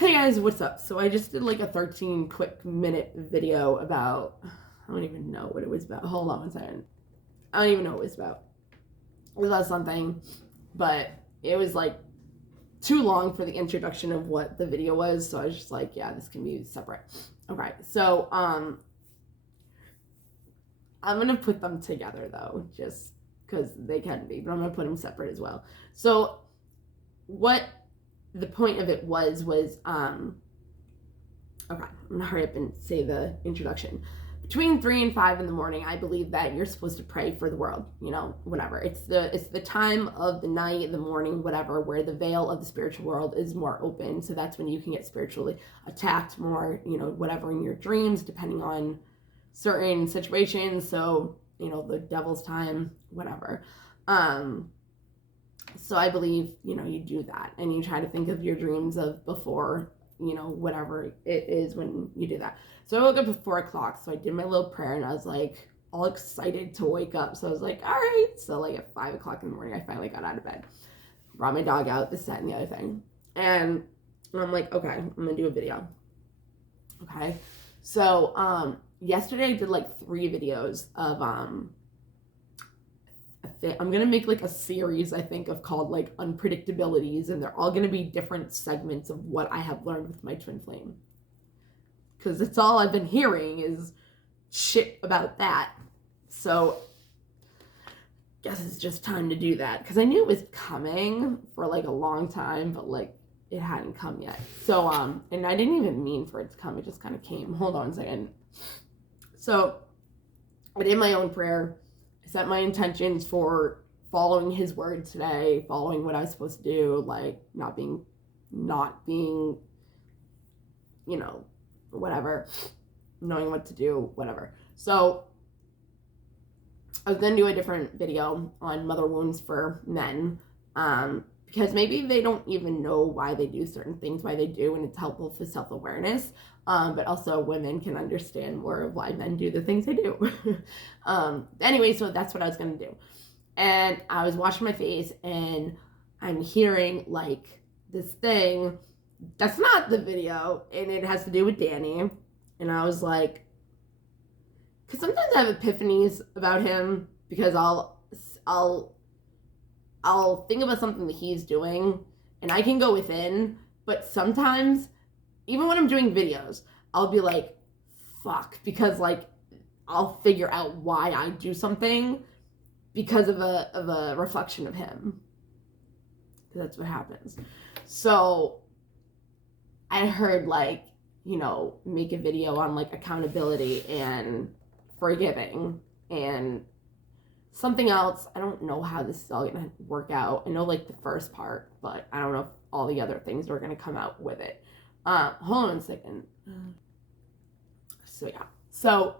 Hey guys, what's up? So I just did like a 13 quick minute video about, I don't even know what it was about. Hold on one second. I don't even know what it was about. It was about something, but it was like too long for the introduction of what the video was. So I was just like, yeah, this can be separate. Okay, so I'm gonna put them together though, just because they can be, but I'm gonna put them separate as well. So what the point of it was okay, I'm gonna hurry up and say the introduction. Between 3 and 5 in the morning, I believe that you're supposed to pray for the world, whatever. It's the time of the night, the morning, whatever, where the veil of the spiritual world is more open. So that's when you can get spiritually attacked more, whatever, in your dreams, depending on certain situations. So, the devil's time, whatever. So I believe, you do that and you try to think of your dreams of before, whatever it is when you do that. So I woke up at 4 o'clock. So I did my little prayer and I was like all excited to wake up. So I was like, all right. So like at 5 o'clock in the morning, I finally got out of bed, brought my dog out, this, that, and the other thing. And I'm like, okay, I'm going to do a video. Okay. So, yesterday I did like 3 videos of, I'm going to make like a series, I think, of called like Unpredictabilities, and they're all going to be different segments of what I have learned with my twin flame. Because that's all I've been hearing is shit about that. So, guess it's just time to do that. Because I knew it was coming for like a long time, but like it hadn't come yet. So, and I didn't even mean for it to come. It just kind of came. Hold on a second. So, I did my own prayer. Set my intentions for following his word today, following what I was supposed to do, like not being, whatever, knowing what to do, whatever. So I was going to do a different video on mother wounds for men, because maybe they don't even know why they do certain things, why they do, and it's helpful for self-awareness. But also women can understand more of why men do the things they do. Anyway, so that's what I was going to do. And I was washing my face and I'm hearing like this thing that's not the video, and it has to do with Danny. And I was like, because sometimes I have epiphanies about him, because I'll think about something that he's doing and I can go within, but sometimes even when I'm doing videos, I'll be like, fuck, because like I'll figure out why I do something because of a reflection of him. That's what happens. So I heard like, make a video on like accountability and forgiving and something else. I don't know how this is all gonna work out. I know like the first part, but I don't know if all the other things are gonna come out with it. Hold on a second. So yeah. So,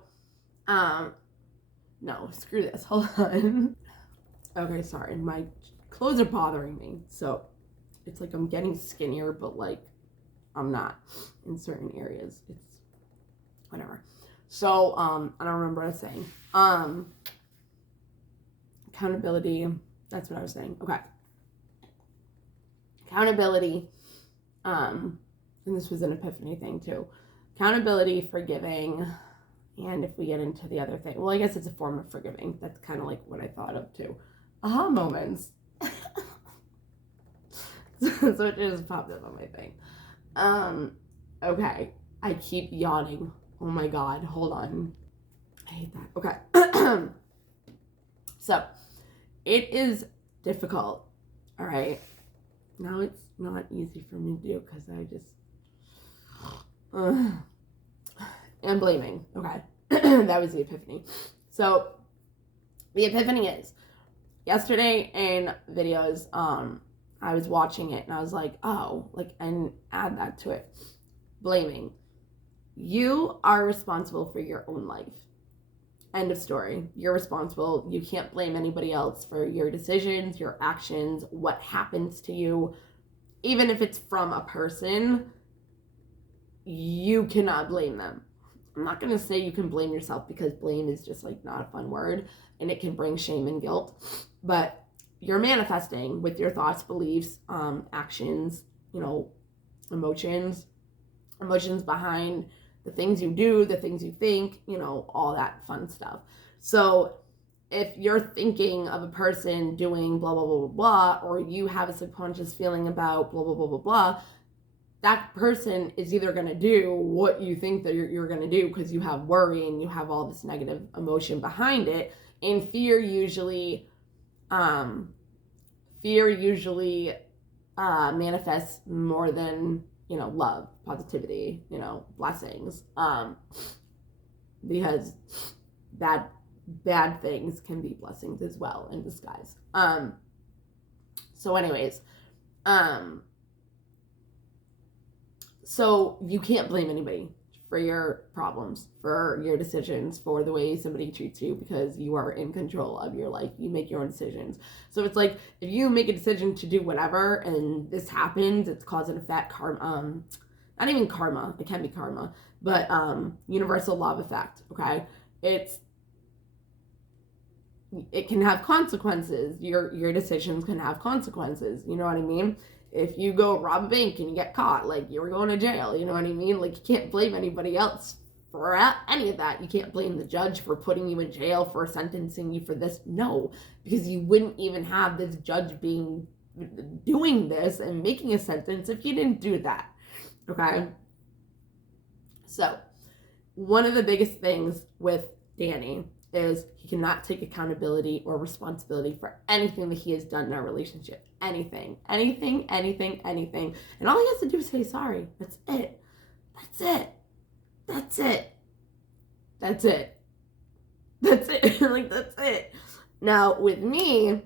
no, screw this. Hold on. Okay, sorry. My clothes are bothering me. So it's like I'm getting skinnier, but like I'm not in certain areas. It's whatever. So, I don't remember what I was saying. Accountability. That's what I was saying. Okay. Accountability. And this was an epiphany thing too. Accountability, forgiving, and if we get into the other thing, well, I guess it's a form of forgiving. That's kind of like what I thought of too. Aha moments. So it just popped up on my thing. Okay. I keep yawning. Oh my God. Hold on. I hate that. Okay. So it is difficult. All right. Now it's not easy for me to do because I just and blaming. Okay. That was the epiphany. So the epiphany is yesterday in videos, I was watching it and I was like, oh, like, and add that to it. Blaming. You are responsible for your own life. End of story. You're responsible. You can't blame anybody else for your decisions, your actions, what happens to you. Even if it's from a person, you cannot blame them. I'm not going to say you can blame yourself, because blame is just like not a fun word and it can bring shame and guilt. But you're manifesting with your thoughts, beliefs, actions, emotions, emotions behind the things you do, the things you think, all that fun stuff. So if you're thinking of a person doing blah, blah, blah, blah, blah, or you have a subconscious feeling about blah, blah, blah, blah, blah, that person is either going to do what you think that you're going to do because you have worry and you have all this negative emotion behind it. And fear usually manifests more than, love, positivity, blessings. Because bad things can be blessings as well in disguise. So anyways, so you can't blame anybody for your problems, for your decisions, for the way somebody treats you, because you are in control of your life. You make your own decisions. So it's like, if you make a decision to do whatever and this happens, it's cause and effect, karma, not even karma, it can be karma, but universal law of effect, okay? It can have consequences. Your decisions can have consequences, you know what I mean? If you go rob a bank and you get caught, like, you're going to jail, you know what I mean? Like, you can't blame anybody else for any of that. You can't blame the judge for putting you in jail, for sentencing you for this. No, because you wouldn't even have this judge doing this and making a sentence if you didn't do that, okay? So, one of the biggest things with Danny is he cannot take accountability or responsibility for anything that he has done in our relationship. Anything. And all he has to do is say sorry. That's it. Like, that's it. Now, with me,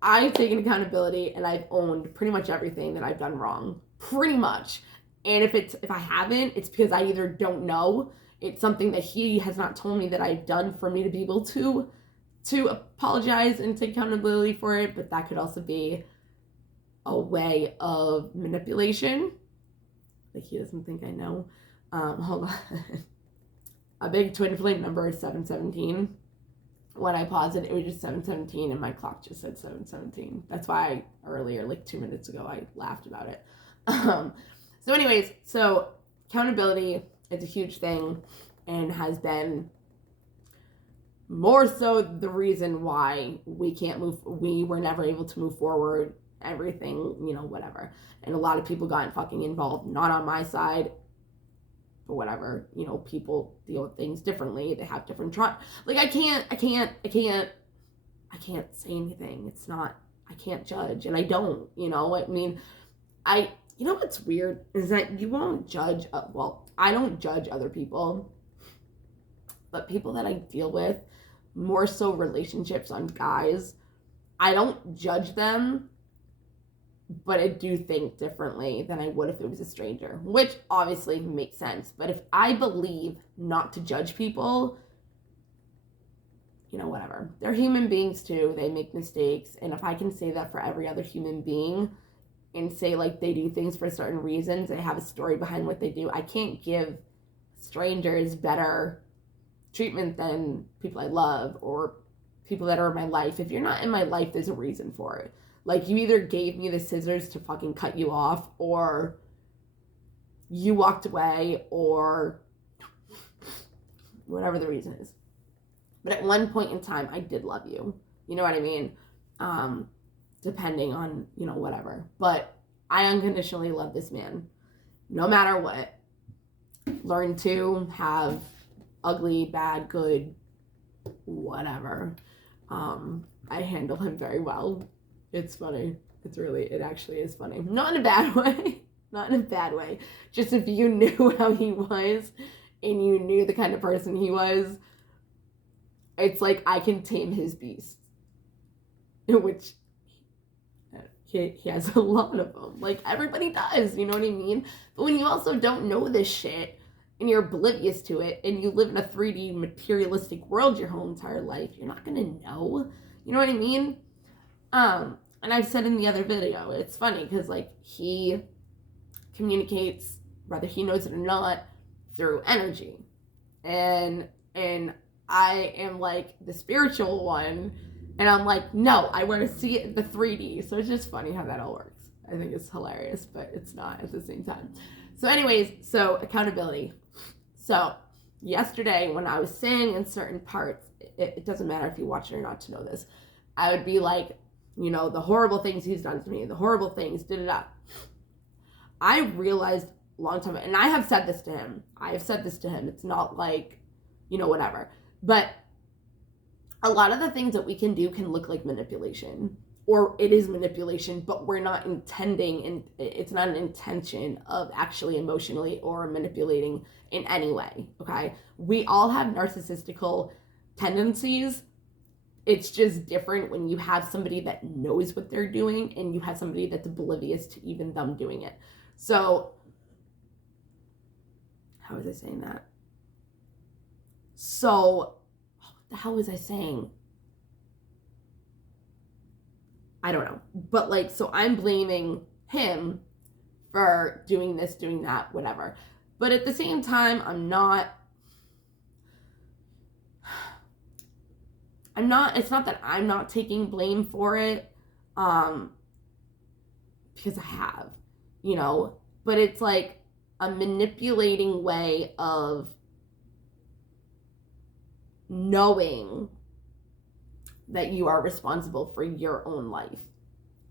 I've taken accountability and I've owned pretty much everything that I've done wrong. Pretty much. And if I haven't, it's because I either don't know. It's something that he has not told me that I've done for me to be able to apologize and take accountability for it. But that could also be a way of manipulation. Like, he doesn't think I know. Hold on. A big twin flame number is 717. When I paused it was just 717 and my clock just said 717. That's why earlier, like 2 minutes ago, I laughed about it. So anyways, accountability is a huge thing and has been more so the reason why we were never able to move forward, everything, whatever. And a lot of people got fucking involved, not on my side, but whatever, people deal with things differently. They have different like, I can't say anything. I can't judge, and I don't, I mean, what's weird is that you won't judge, I don't judge other people, but people that I deal with, more so relationships on guys, I don't judge them, but I do think differently than I would if it was a stranger, which obviously makes sense. But if I believe not to judge people, whatever. They're human beings too. They make mistakes. And if I can say that for every other human being and say, like, they do things for certain reasons, they have a story behind what they do, I can't give strangers better treatment than people I love or people that are in my life. If you're not in my life, there's a reason for it. Like, you either gave me the scissors to fucking cut you off, or you walked away, or whatever the reason is. But at one point in time, I did love you. You know what I mean? Depending on, whatever. But I unconditionally love this man. No matter what. Learn to have ugly, bad, good, whatever. I handle him very well. It's funny. It actually is funny. Not in a bad way. Not in a bad way. Just if you knew how he was and you knew the kind of person he was, it's like I can tame his beast. Which he has a lot of them. Like, everybody does, you know what I mean? But when you also don't know this shit and you're oblivious to it and you live in a 3D materialistic world your whole entire life, you're not gonna know. You know what I mean? And I've said in the other video, it's funny because, like, he communicates, whether he knows it or not, through energy. And I am, like, the spiritual one, and I'm like, no, I want to see it in the 3D. So it's just funny how that all works. I think it's hilarious, but it's not at the same time. So anyways, so accountability. So yesterday when I was saying in certain parts, it doesn't matter if you watch it or not to know this, I would be like, the horrible things he's done to me, the horrible things, da-da-da. I realized a long time, and I have said this to him. It's not like, whatever. But a lot of the things that we can do can look like manipulation, or it is manipulation, but we're not intending, and it's not an intention of actually emotionally or manipulating in any way, okay? We all have narcissistical tendencies. It's just different when you have somebody that knows what they're doing and you have somebody that's oblivious to even them doing it. So, how was I saying that? So, what the hell was I saying? I don't know. But so I'm blaming him for doing this, doing that, whatever. But at the same time, it's not that I'm not taking blame for it, because I have, but it's like a manipulating way of knowing that you are responsible for your own life,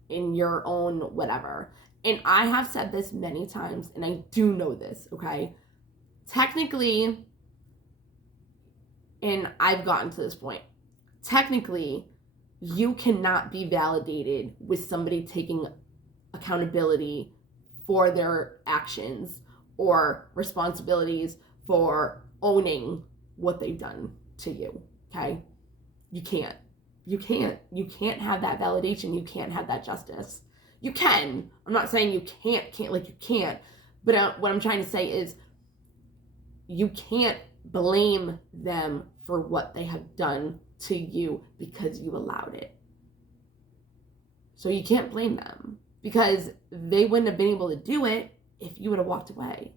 in your own whatever. And I have said this many times, and I do know this, okay? Technically, and I've gotten to this point, technically, you cannot be validated with somebody taking accountability for their actions or responsibilities for owning what they've done to you, okay? You can't have that validation. You can't have that justice. You can. I'm not saying you can't, you can't. But what I'm trying to say is you can't blame them for what they have done to you because you allowed it. So you can't blame them because they wouldn't have been able to do it if you would have walked away.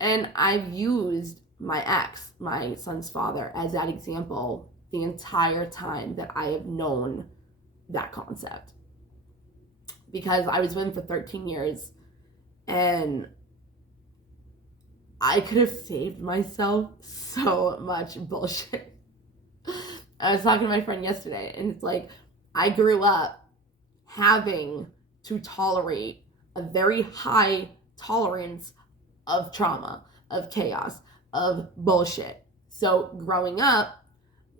And I've used my ex, my son's father, as that example the entire time that I have known that concept. Because I was with him for 13 years and I could have saved myself so much bullshit. I was talking to my friend yesterday and it's like, I grew up having to tolerate a very high tolerance of trauma, of chaos, of bullshit. So growing up,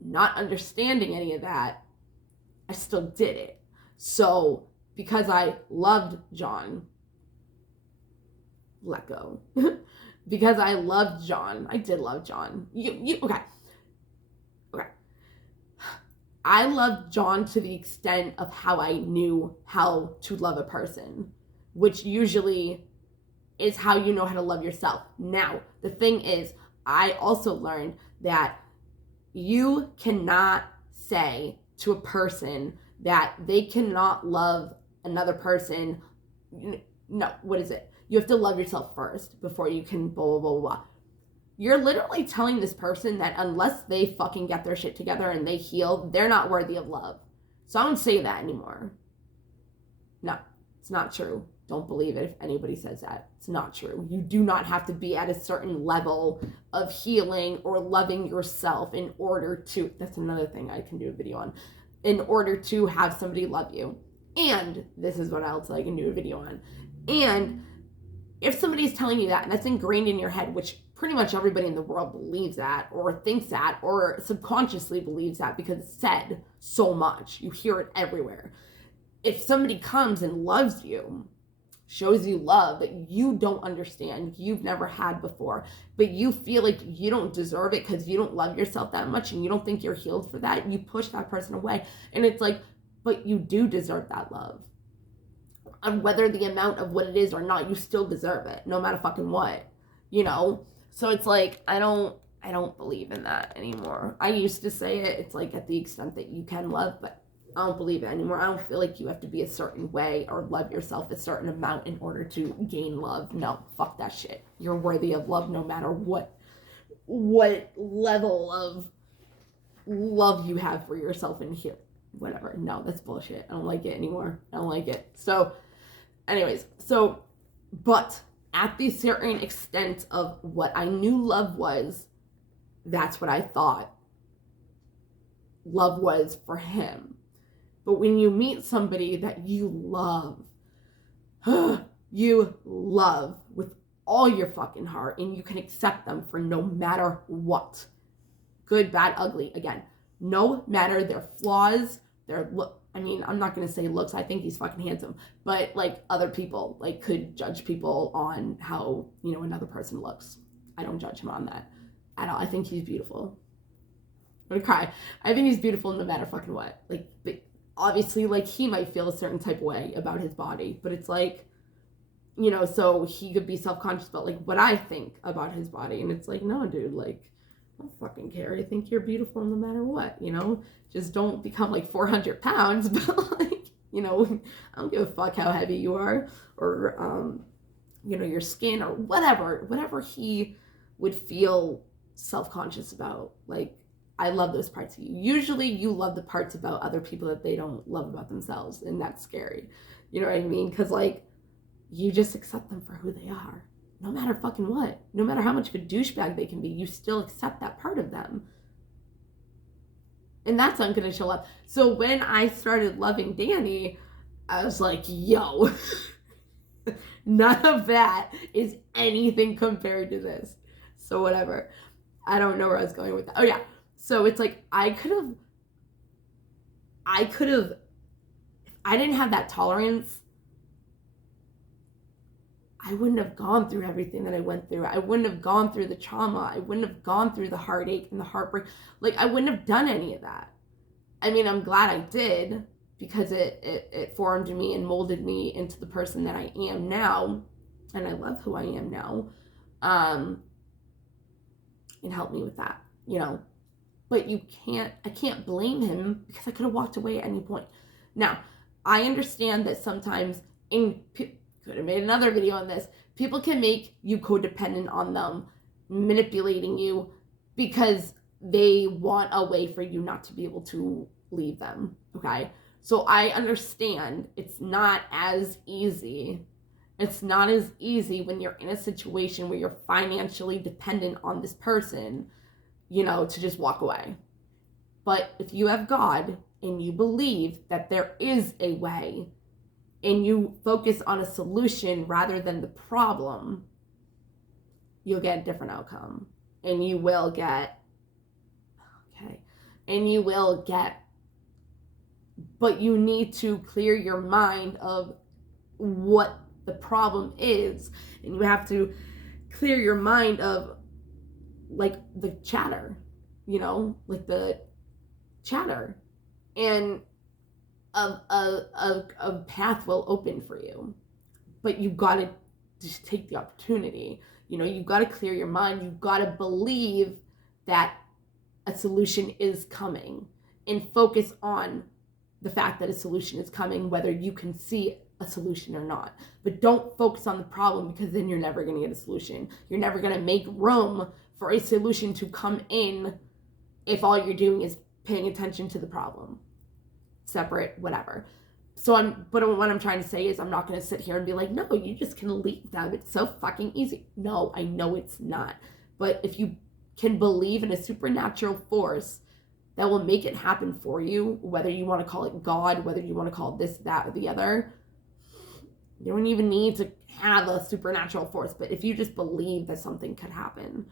not understanding any of that, I still did it. So because I loved John, let go. Because I loved John, I did love John. Okay. I loved John to the extent of how I knew how to love a person, which usually is how you know how to love yourself. Now, the thing is, I also learned that you cannot say to a person that they cannot love another person. No, what is it? You have to love yourself first before you can blah, blah, blah, blah. You're literally telling this person that unless they fucking get their shit together and they heal, they're not worthy of love. So I don't say that anymore. No, it's not true. Don't believe it if anybody says that. It's not true. You do not have to be at a certain level of healing or loving yourself in order to, that's another thing I can do a video on, in order to have somebody love you. And this is what else I can do a video on. And if somebody's telling you that, and that's ingrained in your head, which pretty much everybody in the world believes that, or thinks that, or subconsciously believes that because it's said so much. You hear it everywhere. If somebody comes and loves you, shows you love that you don't understand, you've never had before, but you feel like you don't deserve it because you don't love yourself that much and you don't think you're healed for that, you push that person away. And it's like, but you do deserve that love. And whether the amount of what it is or not, you still deserve it, no matter fucking what, So it's like, I don't believe in that anymore. I used to say it, it's like at the extent that you can love, but I don't believe it anymore. I don't feel like you have to be a certain way or love yourself a certain amount in order to gain love. No, fuck that shit. You're worthy of love no matter what level of love you have for yourself in here. Whatever. No, that's bullshit. I don't like it anymore. I don't like it. So, anyways, but at the certain extent of what I knew love was, that's what I thought love was for him. But when you meet somebody that you love with all your fucking heart, and you can accept them for no matter what, good, bad, ugly, again, no matter their flaws, their look. I mean, I'm not gonna say looks, I think he's fucking handsome, but like other people like could judge people on how, you know, another person looks. I don't judge him on that at all. I think he's beautiful. I'm gonna cry. I think he's beautiful no matter fucking what. Like, but obviously, like, he might feel a certain type of way about his body, but it's like, you know, so he could be self-conscious about like what I think about his body, and it's like, no, dude, like, I don't fucking care. I think you're beautiful no matter what, you know? Just don't become like 400 pounds, but like, you know, I don't give a fuck how heavy you are, or you know, your skin, or whatever he would feel self-conscious about. Like, I love those parts of you. Usually you love the parts about other people that they don't love about themselves, and that's scary. You know what I mean? Because like, you just accept them for who they are. No matter fucking what. No matter how much of a douchebag they can be, you still accept that part of them. And that's unconditional love. So when I started loving Danny, I was like, yo, none of that is anything compared to this. So whatever. I don't know where I was going with that. Oh yeah. So it's like, I could have, if I didn't have that tolerance, I wouldn't have gone through everything that I went through. I wouldn't have gone through the trauma. I wouldn't have gone through the heartache and the heartbreak. Like, I wouldn't have done any of that. I mean, I'm glad I did, because it formed me and molded me into the person that I am now. And I love who I am now. And helped me with that, you know. But I can't blame him, because I could have walked away at any point. Now, I understand that sometimes could have made another video on this. People can make you codependent on them, manipulating you because they want a way for you not to be able to leave them, okay? So I understand it's not as easy. It's not as easy when you're in a situation where you're financially dependent on this person, you know, to just walk away. But if you have God and you believe that there is a way, and you focus on a solution rather than the problem, you'll get a different outcome. And you will get, but you need to clear your mind of what the problem is. And you have to clear your mind of, like, the chatter, you know, like the chatter. And a path will open for you, but you gotta just take the opportunity. You know, you gotta clear your mind. You gotta believe that a solution is coming, and focus on the fact that a solution is coming, whether you can see a solution or not. But don't focus on the problem, because then you're never gonna get a solution. You're never gonna make room for a solution to come in if all you're doing is paying attention to the problem. Separate, whatever. So what I'm trying to say is, I'm not going to sit here and be like, no, you just can leave them. It's so fucking easy. No, I know it's not. But if you can believe in a supernatural force that will make it happen for you, whether you want to call it God, whether you want to call it this, that, or the other, you don't even need to have a supernatural force. But if you just believe that something could happen,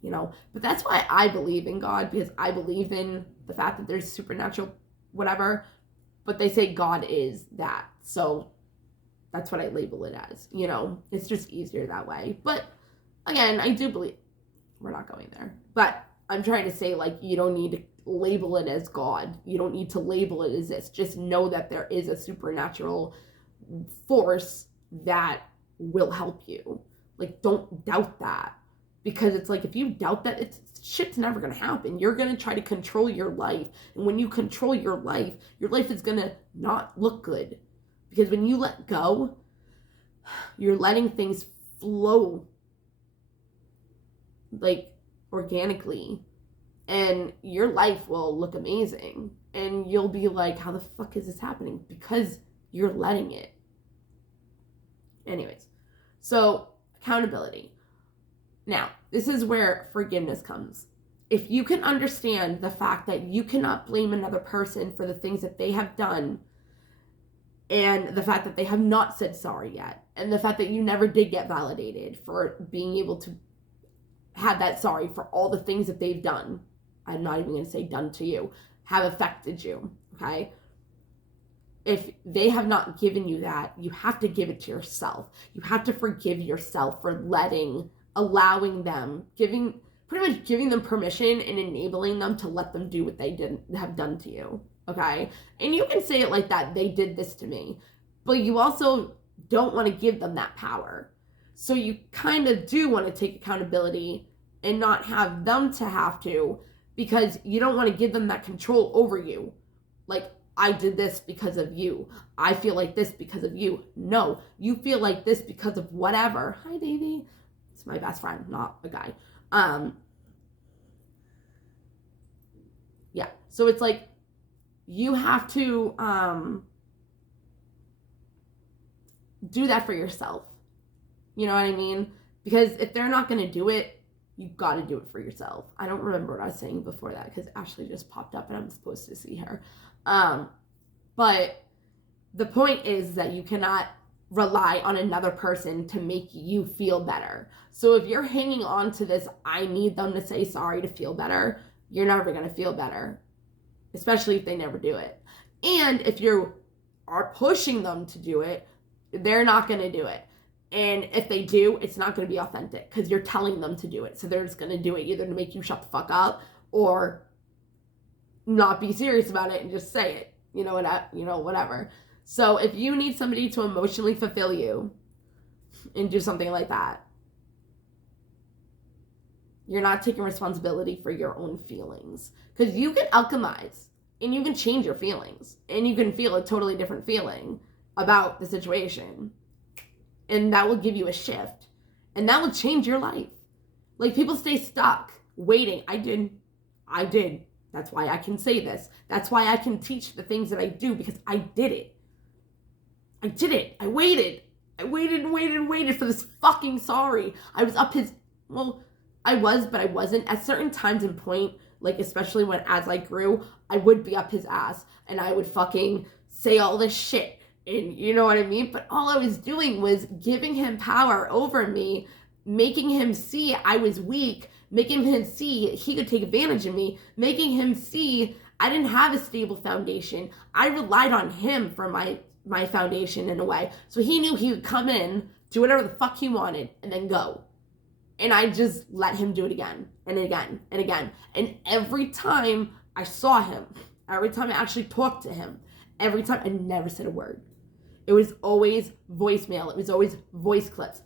you know. But that's why I believe in God, because I believe in the fact that there's supernatural whatever, but they say God is that, so that's what I label it as, you know. It's just easier that way. But again, I do believe, we're not going there, but I'm trying to say, like, you don't need to label it as God. You don't need to label it as this. Just know that there is a supernatural force that will help you. Like, don't doubt that. Because it's like, if you doubt that, shit's never going to happen. You're going to try to control your life. And when you control your life is going to not look good. Because when you let go, you're letting things flow, like, organically. And your life will look amazing. And you'll be like, how the fuck is this happening? Because you're letting it. Anyways, so accountability. Now, this is where forgiveness comes. If you can understand the fact that you cannot blame another person for the things that they have done, and the fact that they have not said sorry yet, and the fact that you never did get validated for being able to have that sorry for all the things that they've done, I'm not even going to say done to you, have affected you, okay? If they have not given you that, you have to give it to yourself. You have to forgive yourself for allowing them, pretty much giving them permission and enabling them to let them do what they didn't have done to you, okay? And you can say it like that, they did this to me, but you also don't want to give them that power. So you kind of do want to take accountability and not have them to have to, because you don't want to give them that control over you. Like, I did this because of you. I feel like this because of you. No, you feel like this because of whatever. Hi, Davey. It's my best friend, not a guy. Yeah. So it's like, you have to do that for yourself. You know what I mean? Because if they're not going to do it, you got to do it for yourself. I don't remember what I was saying before that because Ashley just popped up and I'm supposed to see her. But the point is that you cannot rely on another person to make you feel better. So if you're hanging on to this, I need them to say sorry to feel better, you're never going to feel better, especially if they never do it. And if you are pushing them to do it, they're not going to do it. And if they do, it's not going to be authentic because you're telling them to do it. So they're just going to do it either to make you shut the fuck up or not be serious about it and just say it. Whatever. So if you need somebody to emotionally fulfill you and do something like that, you're not taking responsibility for your own feelings. Because you can alchemize and you can change your feelings and you can feel a totally different feeling about the situation. And that will give you a shift. And that will change your life. Like, people stay stuck waiting. I did. That's why I can say this. That's why I can teach the things that I do, because I did it. I waited and waited for this fucking sorry. I was up I was, but I wasn't. At certain times and point, like, especially as I grew, I would be up his ass and I would fucking say all this shit. And you know what I mean? But all I was doing was giving him power over me, making him see I was weak, making him see he could take advantage of me, making him see I didn't have a stable foundation. I relied on him for my foundation in a way. So he knew he would come in, do whatever the fuck he wanted, and then go. And I just let him do it again and again and again. And every time I saw him, every time I actually talked to him, every time I never said a word. It was always voicemail. It was always voice clips.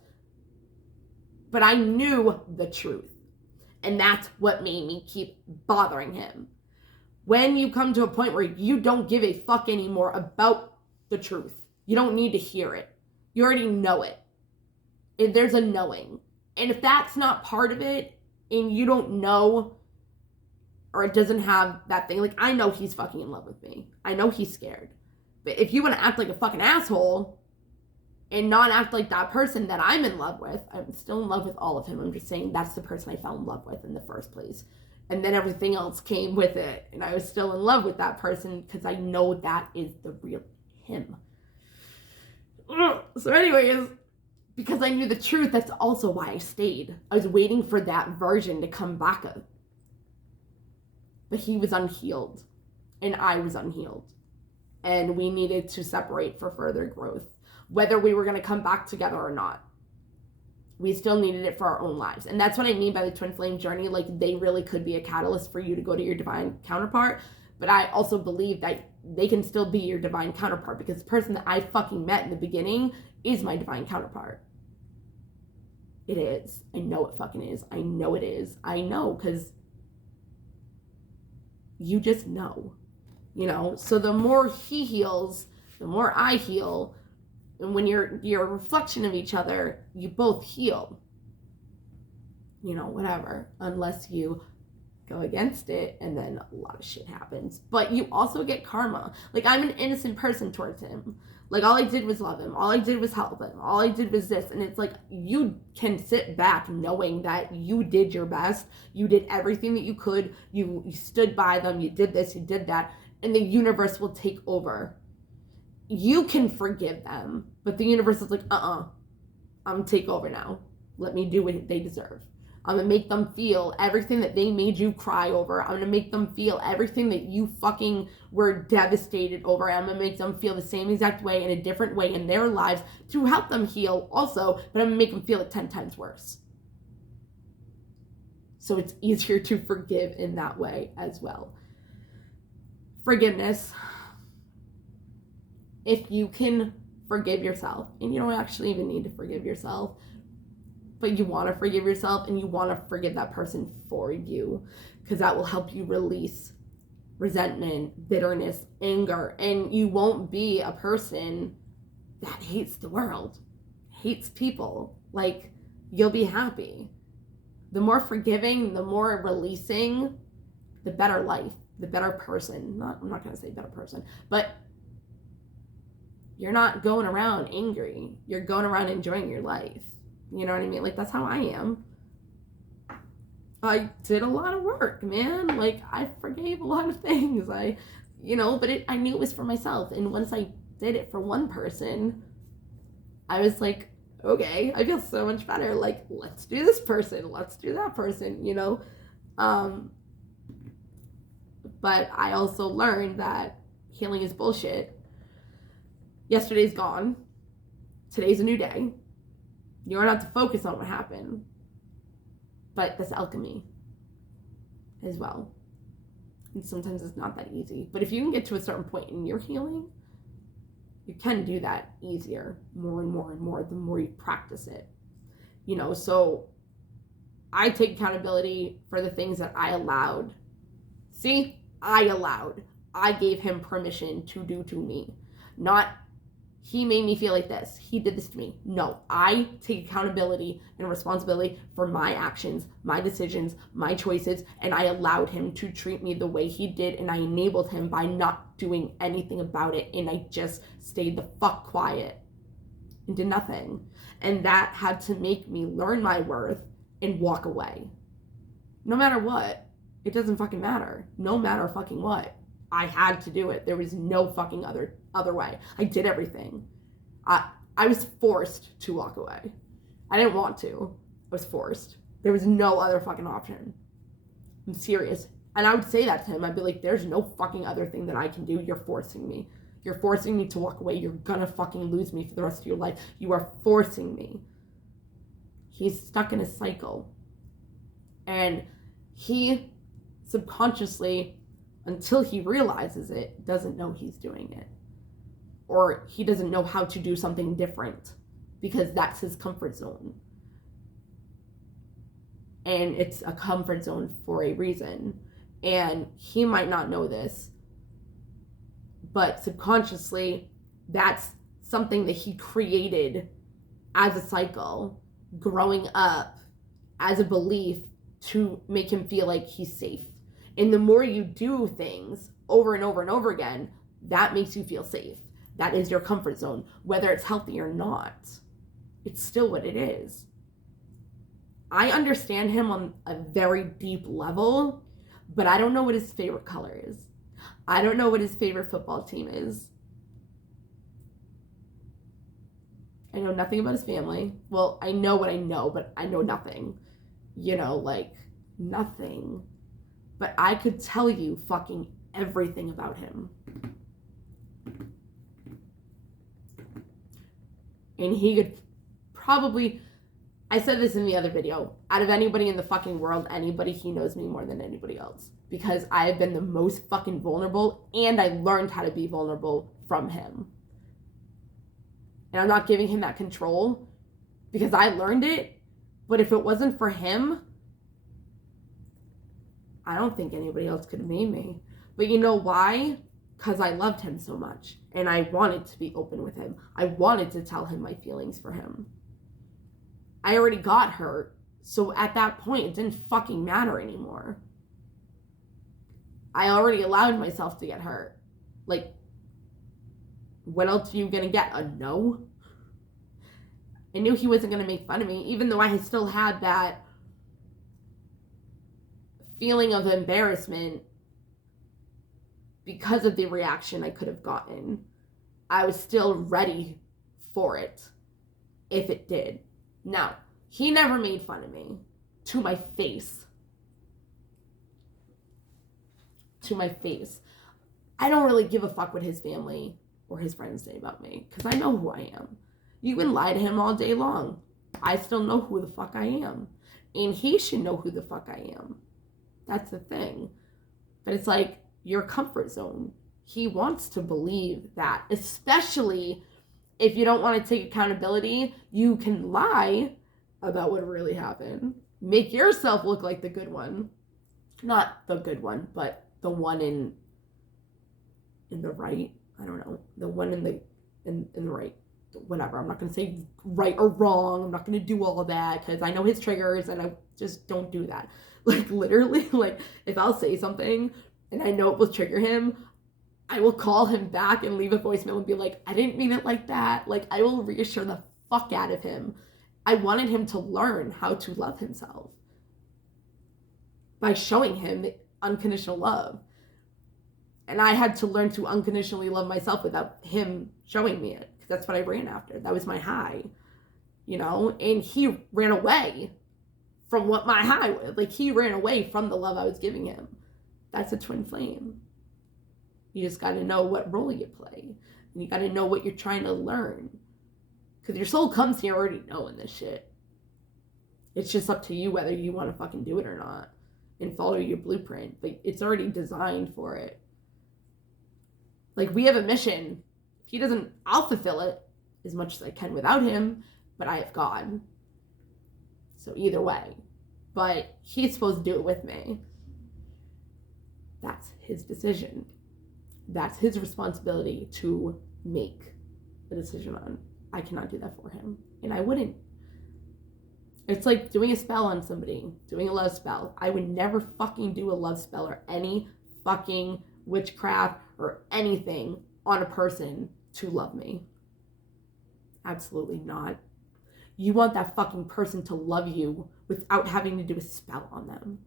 But I knew the truth. And that's what made me keep bothering him. When you come to a point where you don't give a fuck anymore about the truth, you don't need to hear it. You already know it. There's a knowing. And if that's not part of it, and you don't know, or it doesn't have that thing, like, I know he's fucking in love with me. I know he's scared. But if you want to act like a fucking asshole and not act like that person that I'm in love with, I'm still in love with all of him. I'm just saying that's the person I fell in love with in the first place. And then everything else came with it. And I was still in love with that person because I know that is the real him. So anyways, because I knew the truth, that's also why I stayed. I was waiting for that version to come back up. But he was unhealed. And I was unhealed. And we needed to separate for further growth, whether we were going to come back together or not. We still needed it for our own lives. And that's what I mean by the twin flame journey. Like, they really could be a catalyst for you to go to your divine counterpart. But I also believe that they can still be your divine counterpart, because the person that I fucking met in the beginning is my divine counterpart. It is. I know it fucking is. I know it is. I know, because you just know. So the more he heals, the more I heal. And when you're a reflection of each other, you both heal. Whatever. Unless you go against it, and then a lot of shit happens. But you also get karma. Like, I'm an innocent person towards him. Like, all I did was love him. All I did was help him. All I did was this. And it's like, you can sit back knowing that you did your best. You did everything that you could. You stood by them. You did this. You did that. And the universe will take over. You can forgive them. But the universe is like, I'm going to take over now. Let me do what they deserve. I'm going to make them feel everything that they made you cry over. I'm going to make them feel everything that you fucking were devastated over. I'm going to make them feel the same exact way in a different way in their lives to help them heal also, but I'm going to make them feel it 10 times worse. So it's easier to forgive in that way as well. Forgiveness. If you can forgive yourself, and you don't actually even need to forgive yourself, but you want to forgive yourself and you want to forgive that person for you, because that will help you release resentment, bitterness, anger, and you won't be a person that hates the world, hates people. Like, you'll be happy. The more forgiving, the more releasing, the better life, the better person. I'm not going to say better person, but you're not going around angry. You're going around enjoying your life. You know what I mean? Like, that's how I am. I did a lot of work, man. Like, I forgave a lot of things. But I knew it was for myself. And once I did it for one person, I was like, okay, I feel so much better. Like, let's do this person. Let's do that person, But I also learned that healing is bullshit. Yesterday's gone. Today's a new day. You don't have to focus on what happened. But that's alchemy as well. And sometimes it's not that easy. But if you can get to a certain point in your healing, you can do that easier, more and more and more, the more you practice it. So I take accountability for the things that I allowed. I gave him permission to do to me. Not, he made me feel like this. He did this to me. No, I take accountability and responsibility for my actions, my decisions, my choices, and I allowed him to treat me the way he did, and I enabled him by not doing anything about it, and I just stayed the fuck quiet and did nothing. And that had to make me learn my worth and walk away. No matter what, it doesn't fucking matter. No matter fucking what. I had to do it. There was no fucking other way. I did everything. I was forced to walk away. I didn't want to. I was forced. There was no other fucking option. I'm serious. And I would say that to him. I'd be like, there's no fucking other thing that I can do. You're forcing me. You're forcing me to walk away. You're gonna fucking lose me for the rest of your life. You are forcing me. He's stuck in a cycle. And he subconsciously, until he realizes it, doesn't know he's doing it. Or he doesn't know how to do something different because that's his comfort zone. And it's a comfort zone for a reason. And he might not know this, but subconsciously, that's something that he created as a cycle, growing up, as a belief to make him feel like he's safe. And the more you do things over and over and over again, that makes you feel safe. That is your comfort zone. Whether it's healthy or not, it's still what it is. I understand him on a very deep level, but I don't know what his favorite color is. I don't know what his favorite football team is. I know nothing about his family. Well, I know what I know, but I know nothing. Nothing. But I could tell you fucking everything about him. And he could probably, I said this in the other video, out of anybody in the fucking world, he knows me more than anybody else. Because I have been the most fucking vulnerable, and I learned how to be vulnerable from him. And I'm not giving him that control because I learned it. But if it wasn't for him, I don't think anybody else could have made me. But you know why? Because I loved him so much. And I wanted to be open with him. I wanted to tell him my feelings for him. I already got hurt. So at that point, it didn't fucking matter anymore. I already allowed myself to get hurt. Like, what else are you gonna get? A no? I knew he wasn't gonna make fun of me, even though I still had that feeling of embarrassment because of the reaction I could have gotten. I was still ready for it if it did. Now, he never made fun of me to my face. To my face. I don't really give a fuck what his family or his friends say about me, because I know who I am. You can lie to him all day long. I still know who the fuck I am. And he should know who the fuck I am. That's the thing. But it's like your comfort zone. He wants to believe that, especially if you don't want to take accountability, you can lie about what really happened. Make yourself look like the good one. Not the good one, but the one in the right. I don't know. The one in the right. Whatever. I'm not going to say right or wrong. I'm not going to do all of that because I know his triggers and I just don't do that. Like, literally, like, if I'll say something and I know it will trigger him, I will call him back and leave a voicemail and be like, I didn't mean it like that. Like, I will reassure the fuck out of him. I wanted him to learn how to love himself by showing him unconditional love. And I had to learn to unconditionally love myself without him showing me it. Because that's what I ran after. That was my high. You know? And he ran away from what my high was. Like, he ran away from the love I was giving him. That's a twin flame. You just got to know what role you play. And you got to know what you're trying to learn. Because your soul comes here already knowing this shit. It's just up to you whether you want to fucking do it or not. And follow your blueprint. But it's already designed for it. Like, we have a mission. If he doesn't, I'll fulfill it as much as I can without him. But I have God. So either way. But he's supposed to do it with me. That's his decision. That's his responsibility to make a decision on. I cannot do that for him. And I wouldn't. It's like doing a spell on somebody. Doing a love spell. I would never fucking do a love spell or any fucking witchcraft or anything on a person to love me. Absolutely not. You want that fucking person to love you without having to do a spell on them.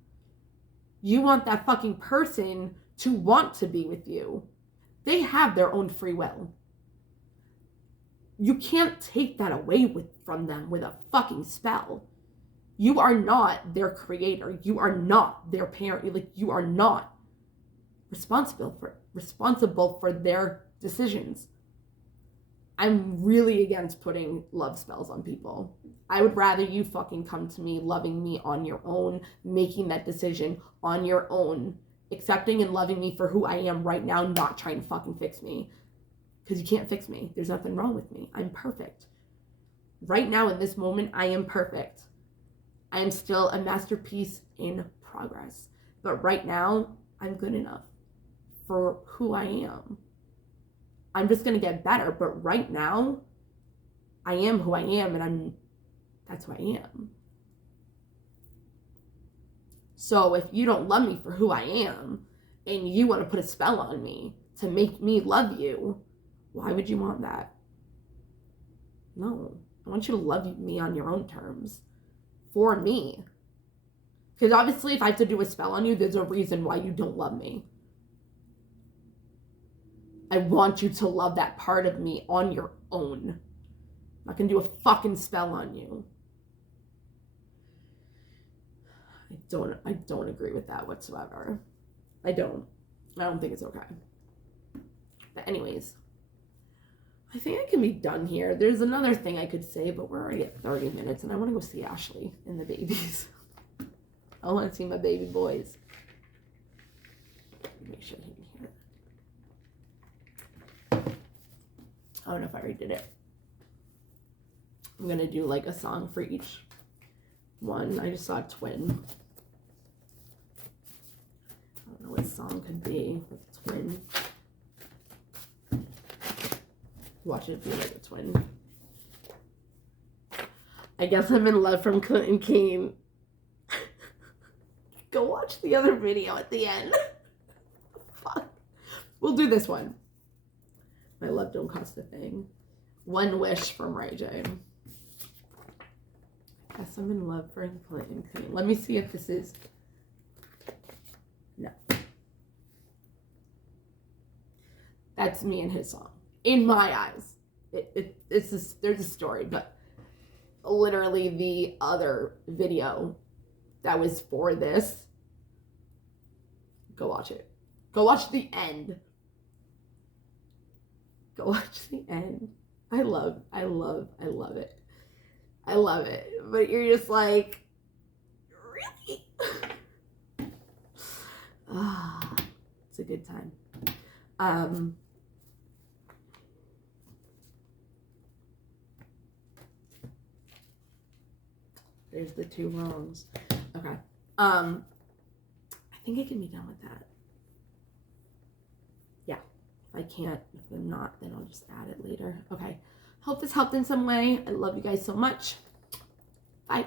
You want that fucking person to want to be with you. They have their own free will. You can't take that away from them with a fucking spell. You are not their creator. You are not their parent. Like, you are not responsible for their decisions. I'm really against putting love spells on people. I would rather you fucking come to me, loving me on your own, making that decision on your own, accepting and loving me for who I am right now, not trying to fucking fix me. Because you can't fix me. There's nothing wrong with me. I'm perfect. Right now, in this moment, I am perfect. I am still a masterpiece in progress. But right now, I'm good enough for who I am. I'm just going to get better. But right now, I am who I am, and that's who I am. So if you don't love me for who I am, and you want to put a spell on me to make me love you, why would you want that? No. I want you to love me on your own terms. For me. Because obviously, if I have to do a spell on you, there's a reason why you don't love me. I want you to love that part of me on your own. I'm not going to do a fucking spell on you. I don't agree with that whatsoever. I don't think it's okay. But anyways, I think I can be done here. There's another thing I could say, but we're already at 30 minutes, and I want to go see Ashley and the babies. I want to see my baby boys. Make sure he can hear it. I don't know if I already did it. I'm going to do like a song for each one. I just saw a twin. I don't know what song could be with a twin. Watch it be like a twin. I guess I'm in love from Clinton Kane. Go watch the other video at the end. We'll do this one. My love don't cost a thing. One wish from Ray J. Guess I'm in love for Clinton. Let me see if this is. No. That's me and his song. In my eyes. There's a story, but literally the other video that was for this, go watch it. Go watch the end. Go watch the end. I love it. I love it. But you're just like, really? It's a good time. There's the two wrongs. Okay. I think I can be done with that. Yeah. If I can't, if I'm not, then I'll just add it later. Okay. Hope this helped in some way. I love you guys so much. Bye.